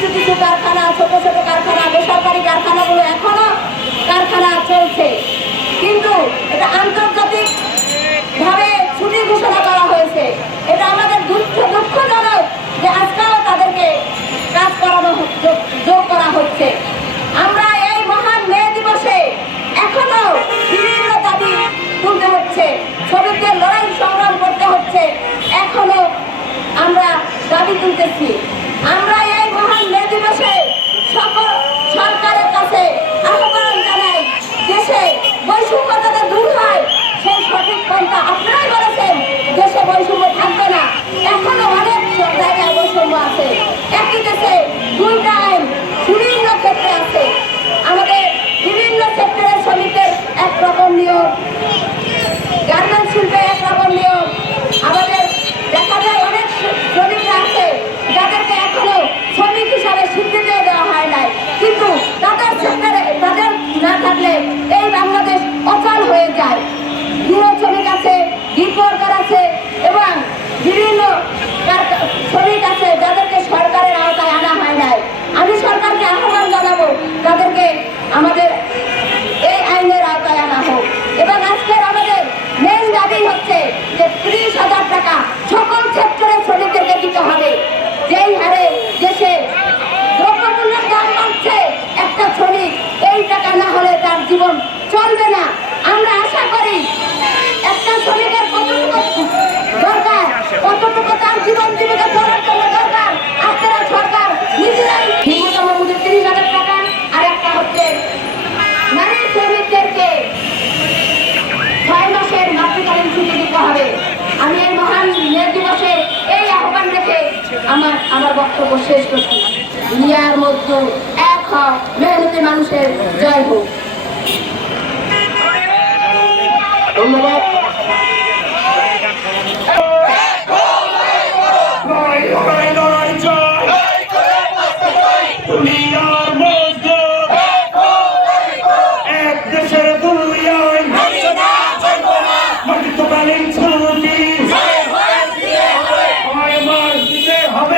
কিছু কিছু কারখানা, ছোট ছোট কারখানা, বেসরকারি কারখানাগুলো এখনও কারখানা চলছে। কিন্তু এটা আন্তর্জাতিক ভাবে ছুটি ঘোষণা করা হয়েছে। এটা আমাদের দুঃখ, দুঃখজনক যে আজকাল তাদেরকে কাজ করানো যোগ করা হচ্ছে। আমরা এই মহান মে দিবসে এখনও বিভিন্ন দাবি তুলতে হচ্ছে। শ্রমিকদের লড়াই সংগ্রাম করতে হচ্ছে। এখনও আমরা দাবি তুলতেছি। আমরা জীবন চলবে না। আমরা আশা করি একটা শ্রমিকের কতটুকু দরকার, কতটুকু তার জীবন জীবিকা চলার জন্য দরকার আপনারা সরকার নিজেরাই ন্যূনতম মধ্যে তিরিশ হাজার টাকা, আর একটা হচ্ছে নারী শ্রমিকদেরকে ছয় মাসের মাতৃকালীন ছুটি দিতে হবে। আমি এই মহান মে দিবসে এই আহ্বান রেখে আমার আমার বক্তব্য শেষ করছি। দুনিয়ার মধ্যে এক হক মেহনতি মানুষের জয় হোক। ধন্যবাদ।